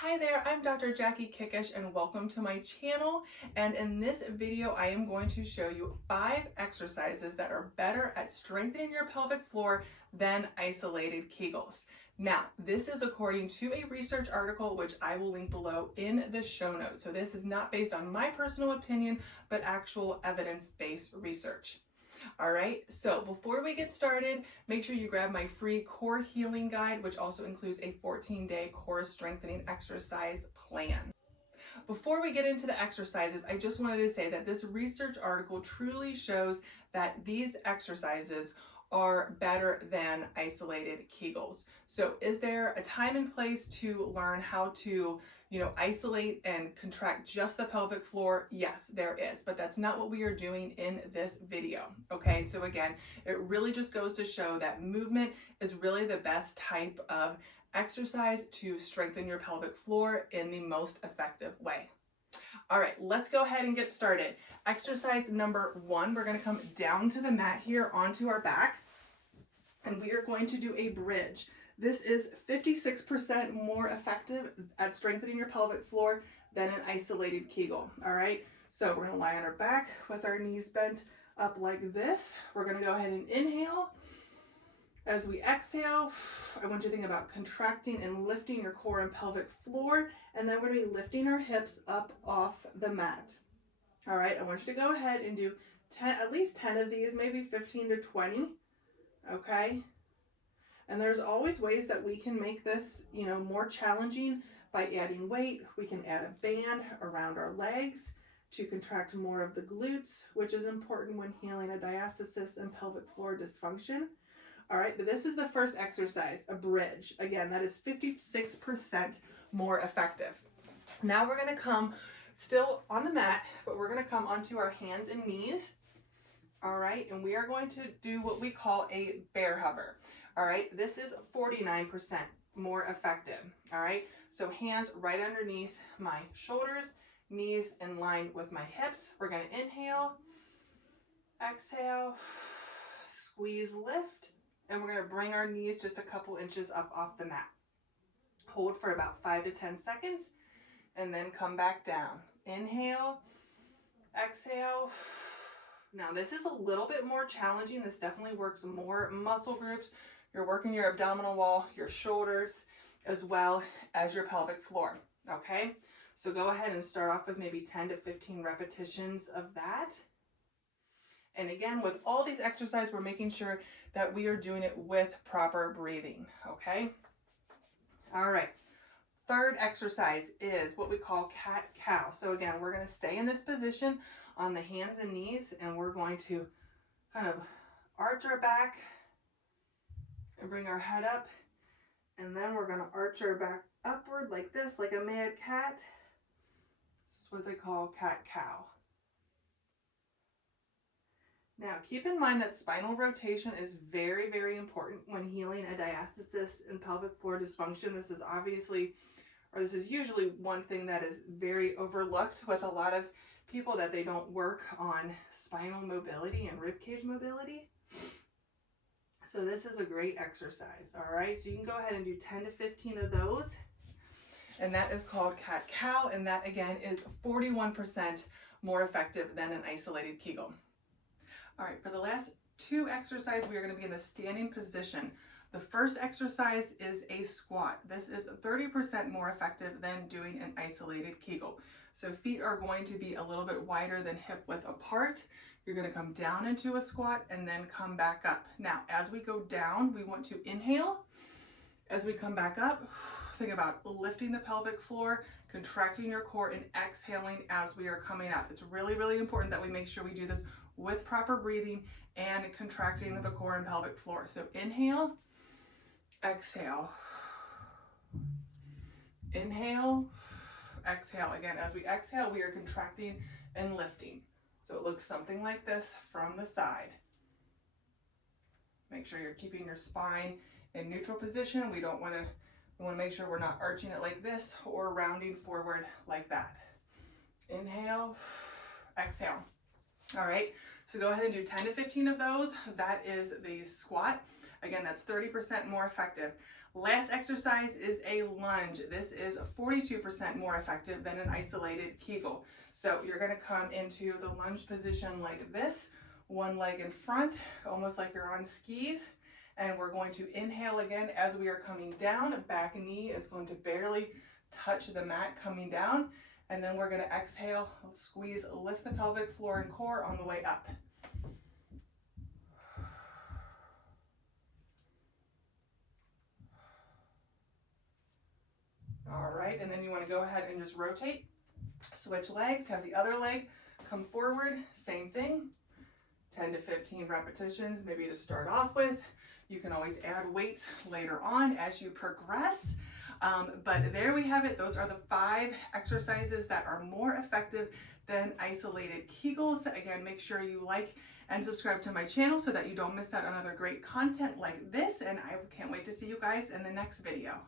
Hi there, I'm Dr. Jackie Kickish and welcome to my channel. And in this video, I am going to show you 5 exercises that are better at strengthening your pelvic floor than isolated kegels. Now, this is according to a research article, which I will link below in the show notes. So this is not based on my personal opinion, but actual evidence-based research. All right, so before we get started, make sure you grab my free core healing guide, which also includes a 14-day core strengthening exercise plan. Before we get into the exercises, I just wanted to say that this research article truly shows that these exercises are better than isolated kegels. So is there a time and place to learn how to isolate and contract just the pelvic floor? Yes, there is, but that's not what we are doing in this video. Okay, so again, it really just goes to show that movement is really the best type of exercise to strengthen your pelvic floor in the most effective way. All right, let's go ahead and get started. Exercise number 1, we're going to come down to the mat here onto our back, and we are going to do a bridge. This is 56% more effective at strengthening your pelvic floor than an isolated kegel. All right, so we're going to lie on our back with our knees bent up like this. We're going to go ahead and inhale. As we exhale, I want you to think about contracting and lifting your core and pelvic floor, and then we're going to be lifting our hips up off the mat. All right, I want you to go ahead and do at least 10 of these, maybe 15 to 20, okay? And there's always ways that we can make this, more challenging by adding weight. We can add a band around our legs to contract more of the glutes, which is important when healing a diastasis and pelvic floor dysfunction. All right, but this is the first exercise, a bridge. Again, that is 56% more effective. Now we're going to come still on the mat, but we're going to come onto our hands and knees. All right, and we are going to do what we call a bear hover. All right, this is 49% more effective. All right, so hands right underneath my shoulders, knees in line with my hips. We're going to inhale, exhale, squeeze, lift. And we're going to bring our knees just a couple inches up off the mat. Hold for about 5 to 10 seconds and then come back down. Inhale, exhale. Now this is a little bit more challenging. This definitely works more muscle groups. You're working your abdominal wall, your shoulders, as well as your pelvic floor. Okay, so go ahead and start off with maybe 10 to 15 repetitions of that. And again, with all these exercises, we're making sure that we are doing it with proper breathing, okay? All right, third exercise is what we call cat-cow. So again, we're gonna stay in this position on the hands and knees, and we're going to kind of arch our back and bring our head up, and then we're gonna arch our back upward like this, like a mad cat. This is what they call cat-cow. Now, keep in mind that spinal rotation is very, very important when healing a diastasis and pelvic floor dysfunction. This is usually one thing that is very overlooked with a lot of people, that they don't work on spinal mobility and ribcage mobility. So this is a great exercise, all right? So you can go ahead and do 10 to 15 of those. And that is called cat-cow, and that again is 41% more effective than an isolated kegel. All right, for the last 2 exercises, we are going to be in the standing position. The first exercise is a squat. This is 30% more effective than doing an isolated kegel. So feet are going to be a little bit wider than hip width apart. You're going to come down into a squat and then come back up. Now, as we go down, we want to inhale. As we come back up, think about lifting the pelvic floor, contracting your core, and exhaling as we are coming up. It's really, really important that we make sure we do this with proper breathing and contracting the core and pelvic floor. So inhale, exhale, inhale, exhale. Again, as we exhale, we are contracting and lifting. So it looks something like this from the side. Make sure you're keeping your spine in neutral position. We want to make sure we're not arching it like this or rounding forward like that. Inhale, exhale. All right, so go ahead and do 10 to 15 of those. That is the squat. Again, that's 30% more effective. Last exercise is a lunge. This is 42% more effective than an isolated Kegel. So you're going to come into the lunge position like this, one leg in front, almost like you're on skis. And we're going to inhale again as we are coming down. Back knee is going to barely touch the mat coming down. And then we're going to exhale, squeeze, lift the pelvic floor and core on the way up. All right, and then you want to go ahead and just rotate, switch legs, have the other leg come forward, same thing, 10 to 15 repetitions maybe to start off with. You can always add weights later on as you progress. But there we have it. Those are the 5 exercises that are more effective than isolated Kegels. Again, make sure you like and subscribe to my channel so that you don't miss out on other great content like this. And I can't wait to see you guys in the next video.